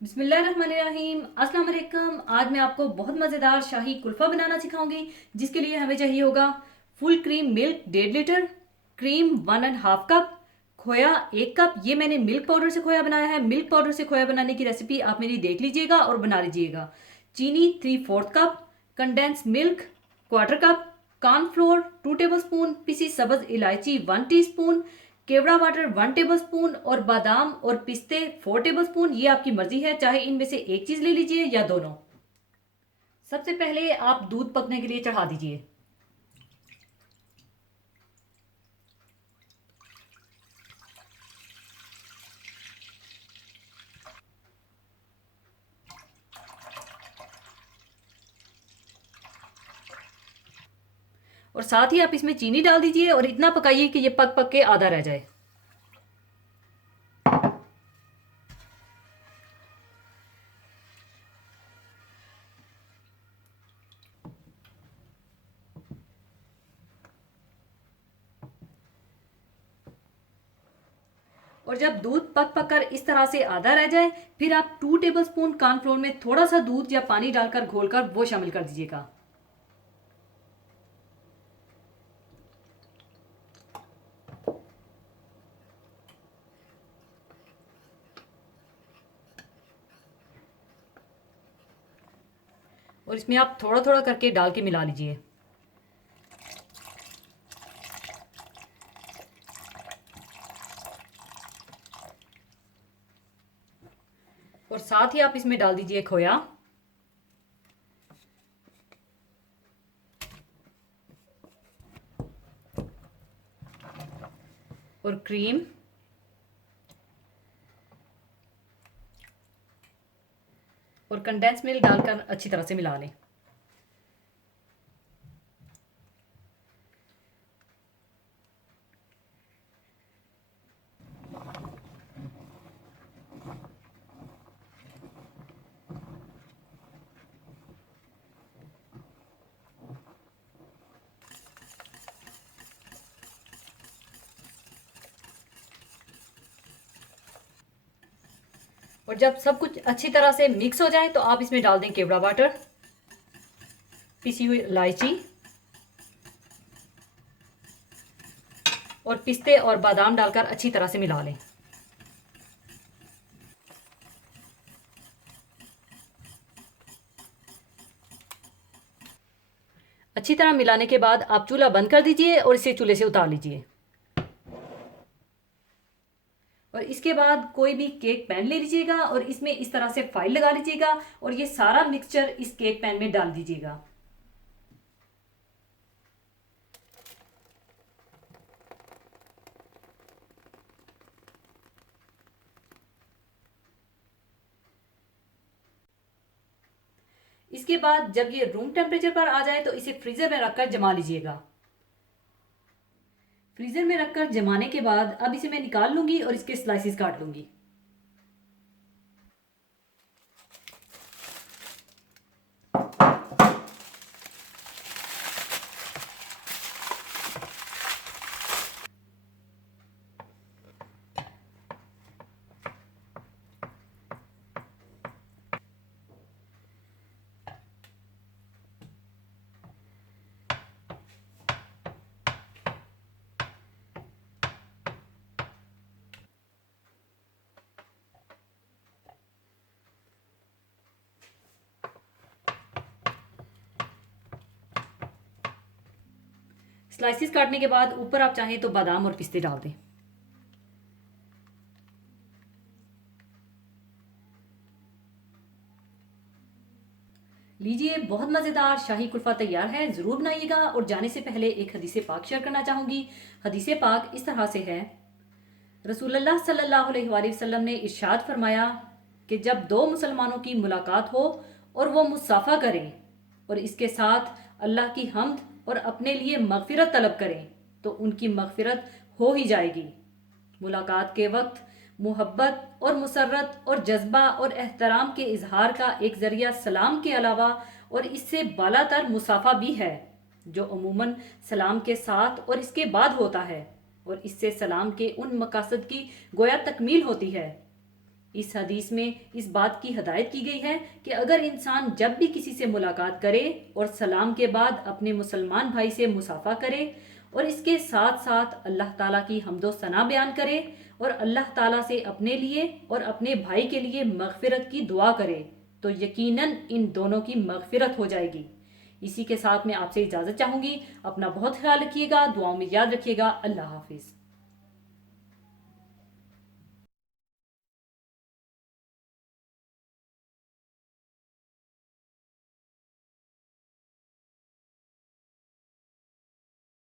बिस्मिल्लाहिर्रहमानिर्रहीम। अस्सलाम वालेकुम। आज मैं आपको बहुत मज़ेदार शाही कुल्फ़ा बनाना सिखाऊंगी, जिसके लिए हमें चाहिए होगा full cream milk 1.5 litre, cream 1.5 cup, खोया 1 कप। ये मैंने मिल्क पाउडर से खोया बनाया है। मिल्क पाउडर से खोया बनाने की रेसिपी आप मेरी देख लीजिएगा और बना लीजिएगा। चीनी 3/4 cup, condense milk 1/4 cup, cornflour 2 table spoon, पिसी सब्ज इलायची 1 टीस्पून, केवड़ा वाटर 1 टेबल स्पून और बादाम और पिस्ते 4 टेबल स्पून। ये आपकी मर्जी है, चाहे इनमें से एक चीज ले लीजिए या दोनों। सबसे पहले आप दूध पकने के लिए चढ़ा दीजिए। और साथ ही आप इसमें चीनी डाल दीजिए और इतना पकाइए कि ये पक पक के आधा रह जाए। और जब दूध पक पक कर इस तरह से आधा रह जाए, फिर आप 2 टेबल स्पून कॉर्नफ्लोर में थोड़ा सा दूध या पानी डालकर घोलकर वो शामिल कर दीजिएगा। और इसमें आप थोड़ा थोड़ा करके डाल के मिला लीजिए। और साथ ही आप इसमें डाल दीजिए खोया और क्रीम और कंडेंस मिल्क डालकर अच्छी तरह से मिला लें। और जब सब कुछ अच्छी तरह से मिक्स हो जाए तो आप इसमें डाल दें केवड़ा वाटर, पिसी हुई इलायची और पिस्ते और बादाम डालकर अच्छी तरह से मिला लें। अच्छी तरह मिलाने के बाद आप चूल्हा बंद कर दीजिए और इसे चूल्हे से उतार लीजिए। और इसके बाद कोई भी केक पैन ले लीजिएगा और इसमें इस तरह से फाइल लगा लीजिएगा और ये सारा मिक्सचर इस केक पैन में डाल दीजिएगा। इसके बाद जब ये रूम टेम्परेचर पर आ जाए तो इसे फ्रीजर में रखकर जमा लीजिएगा। फ्रीजर में रखकर जमाने के बाद अब इसे मैं निकाल लूंगी और इसके स्लाइसिस काट लूंगी। स्लाइसिस काटने के बाद ऊपर आप चाहें तो बादाम और पिस्ते डाल दें। लीजिए, बहुत मज़ेदार शाही कुल्फ़ा तैयार है। ज़रूर बनाइएगा। और जाने से पहले एक हदीस पाक शेयर करना चाहूँगी। हदीस पाक इस तरह से है, रसूलुल्लाह सल्लल्लाहु अलैहि वसल्लम ने इरशाद फरमाया कि जब दो मुसलमानों की मुलाकात हो और वो मुसाफा करें और इसके साथ अल्लाह की हम्द और अपने लिए मगफिरत तलब करें तो उनकी मगफिरत हो ही जाएगी। मुलाकात के वक्त मोहब्बत और मुसर्रत और जज्बा और एहतराम के इजहार का एक ज़रिया सलाम के अलावा और इससे बालातर मुसाफा भी है, जो अमूमन सलाम के साथ और इसके बाद होता है और इससे सलाम के उन मकासद की गोया तकमील होती है इस हदीस में इस बात की हदायत की गई है कि अगर इंसान जब भी किसी से मुलाकात करे और सलाम के बाद अपने मुसलमान भाई से मुसाफा करे और इसके साथ साथ अल्लाह ताला की हम्दो सना बयान करे और अल्लाह ताला से अपने लिए और अपने भाई के लिए मगफिरत की दुआ करे तो यकीनन इन दोनों की मगफिरत हो जाएगी। इसी के साथ मैं आपसे इजाज़त चाहूँगी। अपना बहुत ख्याल रखिएगा, दुआओं में याद रखिएगा। अल्लाह हाफिज़।